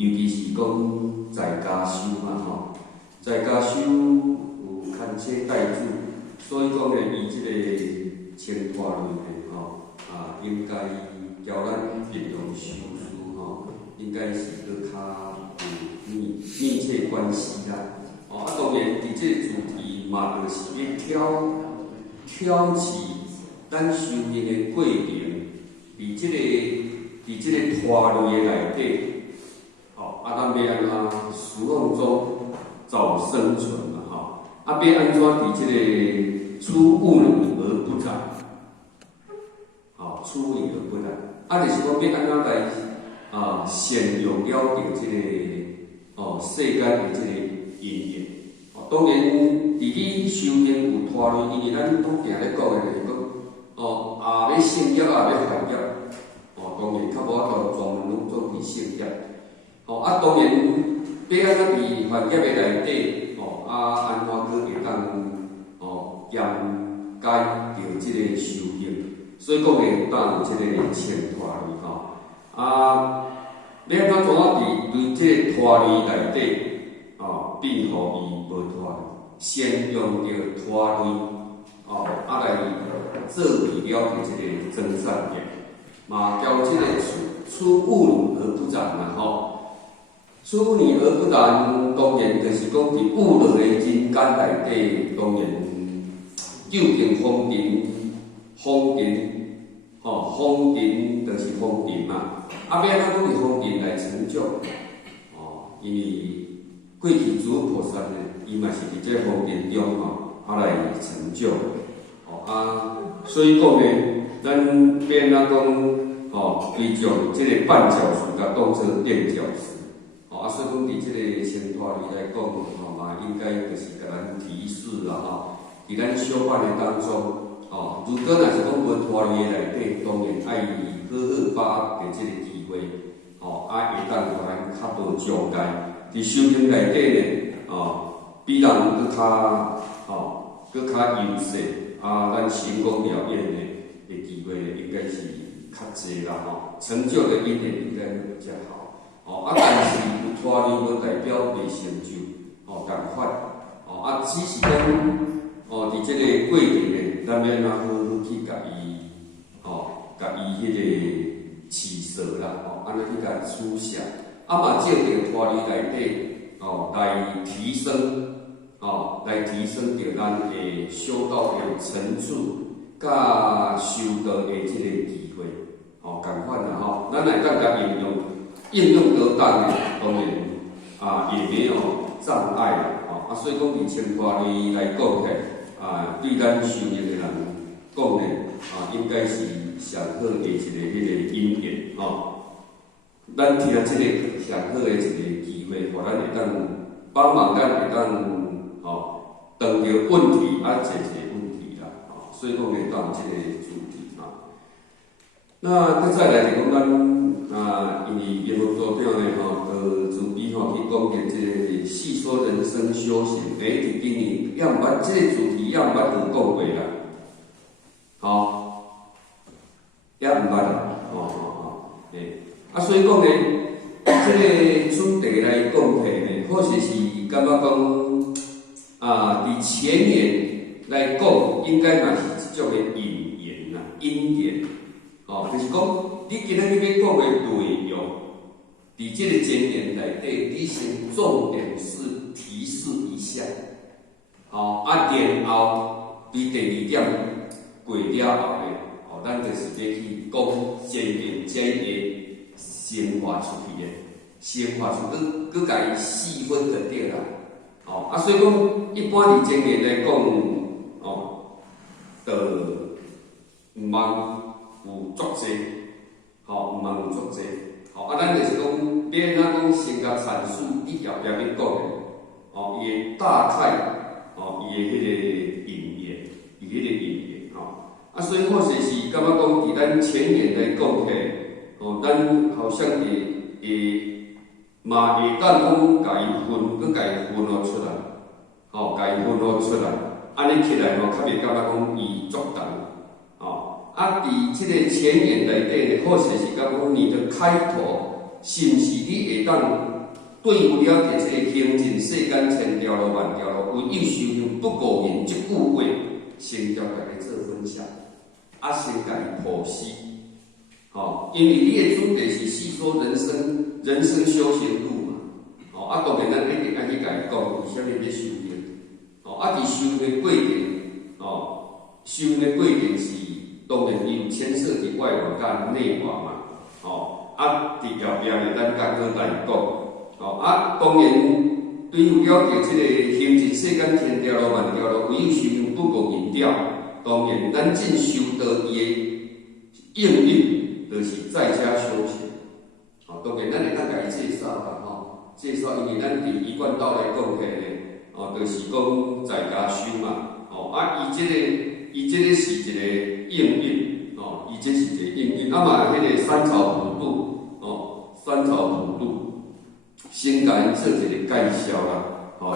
尤其是讲在家修嘛吼，在家修有牵车带主，所以讲咧，伊即个牵拖类的吼，应该交咱平常修书吼，应该是搁较有密切关系啦。当然，伫即个主题嘛，就是要挑起咱修行的过程，伫即个拖类的内底。咱要安怎使用中找生存嘛吼，要安怎伫即个出污泥而不染，出污泥而不染，就是讲要安怎来善用了着即个世间的即个因缘。当然，伫你修行有拖累，因为咱拢定咧讲的就是讲要圣业要犯业，当然较无法度专门拢做伫圣业。当然，要安怎伫犯业的内底，安怎去会当掩盖着即个修行，所以讲会当有即个牵拖类吼。要安怎怎伫即个拖类内底，变互伊无拖累，先用着拖类，来做为了着即个真善业，嘛交即个出污泥而不染啦吼。出污泥而不染，当然就是讲伫污落的人间内底，当然究竟风尘就是风尘嘛。要安怎讲伫风尘来成就？因为过去诸菩萨呢，伊嘛是伫这风尘中来成就。所以讲呢，咱要安怎讲？规将即个绊脚石甲当作垫脚石。所以讲，伫即个牵拖类来讲，嘛应该就是甲咱提示啦，伫咱修法的当中，如果若是讲无拖类的内底，当然爱好把握即个机会，会当互咱较无障碍。伫修行内底呢，比人搁较优势，咱成功了演的机会应该是较济啦，成就的因缘应该会比较好。但是有拖累无代表袂成就，共款，只是讲，伫即个过程咧，咱要安怎好好去甲伊迄个取舍啦，安尼去甲伊取舍，嘛借着拖累内底，来提升，着咱的修道的层次，甲修道的即个机会，共款啦，咱来当甲应用得当的，当然也没有障碍啦，所以讲伫牵拖类来讲起，对咱修行的人讲呢，应该是上好的一个迄个因缘咱听这个上好的一个机会，互咱会当帮忙咱会当当着问题解决问题啦，所以讲会当这个主题那再来就讲咱。因为业务组长呢，自比去讲解这个细说人生修行，伫今年也毋捌这个主题，也毋捌有讲过啦，也毋捌啦，所以讲呢，这个主题来讲起呢，或许是感觉讲，伫前言来讲，应该嘛是一种的引言啦，因缘，就是讲。你今仔日要讲的内容，伫即个前言内底，你先重点是提示一下，然后伫第二点过了后咧，咱就是要去讲前面这个升华出去的，升华出去，甲伊细分就对啦。所以讲一般伫前言来讲，就毋茫有足济。毋通有足济。咱就是讲，要安怎讲先甲阐述你后壁要讲的，伊的大概，伊的迄个引言，伊迄个引言，所以或许是感觉讲，伫咱前言来讲起，咱好像嘛会当讲甲伊分，甲伊分互出来，甲伊分互出来，安尼起来较袂感觉讲伊足重，伫即个前言内底，或许是感觉讲你的开头，是毋是你会当对有了解即个行进世间千条路万条路，唯有修行不过人即句话，先交大家做分享，先甲伊剖析。因为你的主题是细说人生修行路嘛，当然咱一定爱去甲伊讲，为虾米要修行？伫修行的过程，修行的过程是当然伊有牵涉伫外环甲内环嘛，伫后壁呢，咱甲搁来讲，当然对有了解即个行进世间千条路万条路，唯有修行不过人了。当然，咱正修道伊的应用，就是在家修行。当然，咱会当甲伊介绍啦，介绍，因为咱伫一贯道来讲起咧，就是讲在家修嘛，伊即个是一个应用，伊即是一个应用，嘛，迄个三草普渡，三草普渡，先甲伊做一个介绍啦，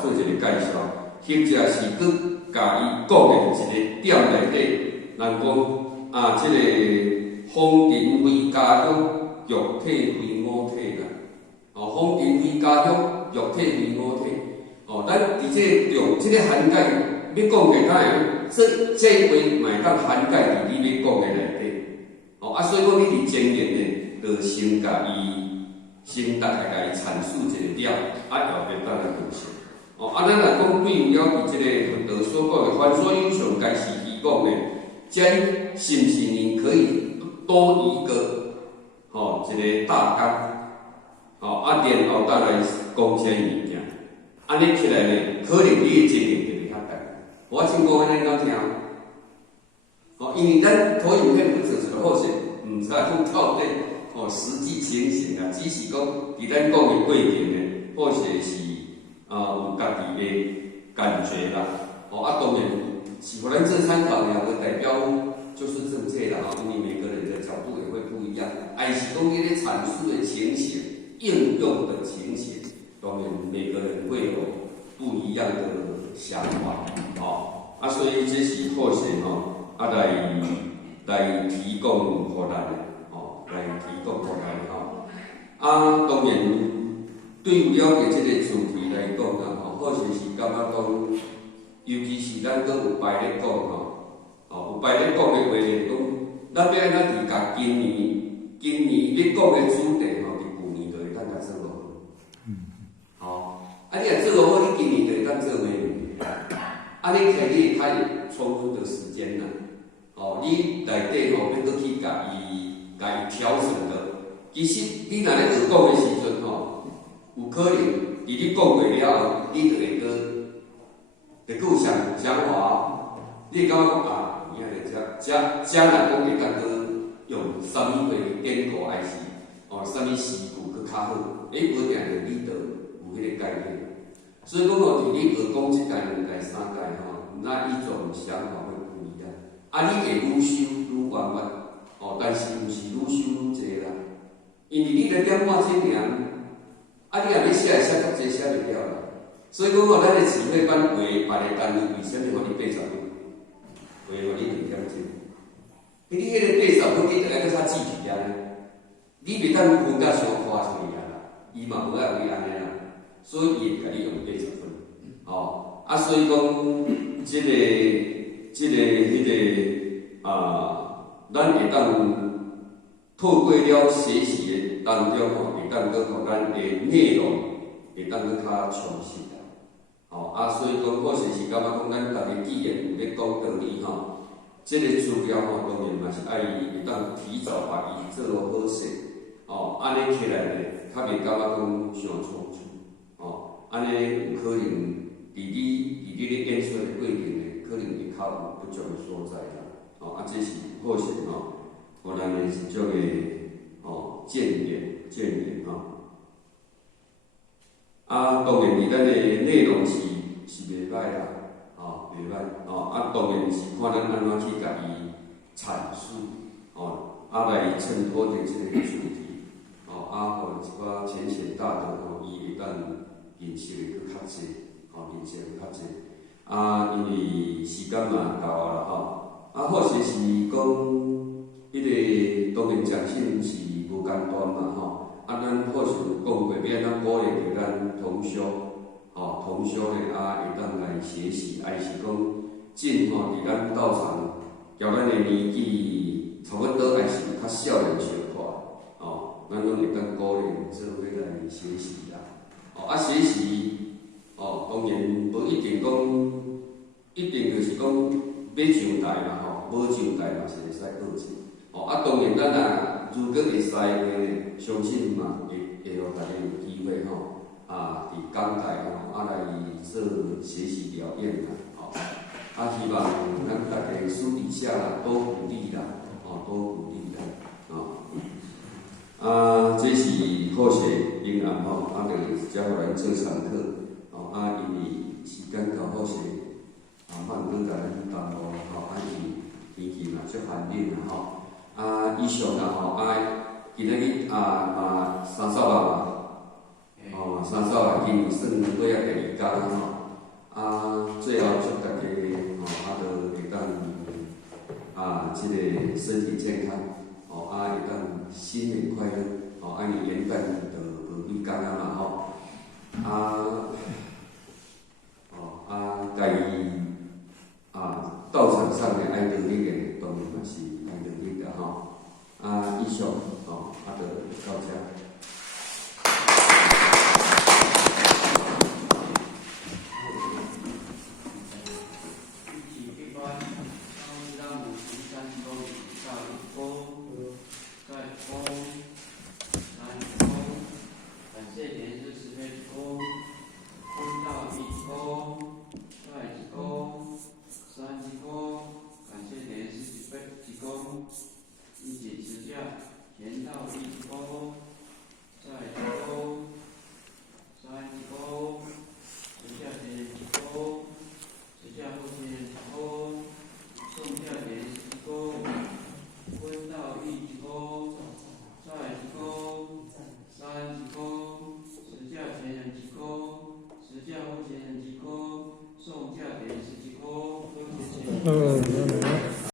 做一个介绍，或者是搁甲伊讲的一个点内底，人讲即个风尘非家乡，肉体非我体啦。风尘非家乡，肉体非我体。咱伫即个涵盖要讲的，当然这话嘛会当涵盖伫你要讲的内底。所以讲你伫前言呢，就先甲伊先大概甲伊阐述一个了，后壁当来分析。咱来讲对有了伫即个佛陀所讲的凡所有相，该是伊讲的，将是毋是你可以多一个一个大纲，然后再来讲这物件，安尼起来呢，可能你的经验就袂较重。我先讲安尼敢听，因为咱投影片不做出来，或是毋知讲到底实际情形啊，只是讲伫咱讲的过程呢，或许是有家己的感觉啦。当然是互咱做参考尔，不代表就是正确啦，因为每个人的角度也会不一样。是讲你咧阐述的情形、应用的情形，当然每个人会有不一样的想法，所以这是或许来提供互咱的，来提供互咱当然对有了解这个主题来讲或许是感觉讲，尤其是咱搁有排咧讲有排咧讲的话呢，讲咱要安怎伫甲今年要讲的主题伫旧年就会当甲做好。你若做好，你今年就会当做咩？你会较充分的时间啦。你内底要搁去甲伊调整的。其实你若咧学讲的时阵有可能伫你讲过了后，你就会搁有想法，你会感觉讲你安尼遮若讲会当搁用啥物去建构，还是啥物词句搁较好？无定就你就有迄个概念。所以讲伫你学讲一届、两届、三届那一种想法会不一样。你会愈修愈圆满，但是毋是愈修愈济啦，因为你来点半钟尔，你若要写足济写袂了啦。所以讲咱的词汇班画别个单位，为虾米互你80分？画互你2点钟。你迄个80分，你就爱搁较具体呢？你袂当分甲伤夸出去啦，伊嘛无爱为安尼啦，所以伊会甲你用80分。所以讲即个咱会当透过了学习的当中会当搁互咱的内容会当搁较充实啦。所以讲或许是感觉讲咱逐个既然有咧讲道理即个资料当然嘛是爱会当提早把伊做好势，安尼起来呢，较袂感觉讲伤匆促，安尼有可能伫你咧演说的过程呢，可能会较有不足的所在啦，这是或许互咱的一种的建言啊，当然伫咱的内容是袂歹啦，袂歹当然是看咱安怎去甲伊阐述来衬托着即个主题互一寡浅显大德伊会当认识的搁较济认识的较济因为时间嘛到啦或是是讲迄个当然讲信是无简单嘛咱或是有讲过，要安怎鼓励着咱同修，同修咧会当来学习，还是讲尽伫咱道场，交咱的年纪差不多还是较少年小可，咱拢会当鼓励做伙来学习啦。学习当然无一定讲，一定就是讲要上台嘛无上台嘛是会使学习。当然咱如果会使话呢，相信嘛会互大家有机会伫讲台来做学习表演啦，希望咱大家私底下多鼓励啦，多鼓励啦，这是好势平安就才互咱做常客因为时间到好势慢慢甲咱耽误因为天气嘛足寒冷以上今仔日三十嘛，3十今年算尾第2天最后祝大家都会当即个身体健康会当新年快乐因为元旦就无2天嘛道场上的爱德力的当然嘛是爱德力的以上就到这。嗯。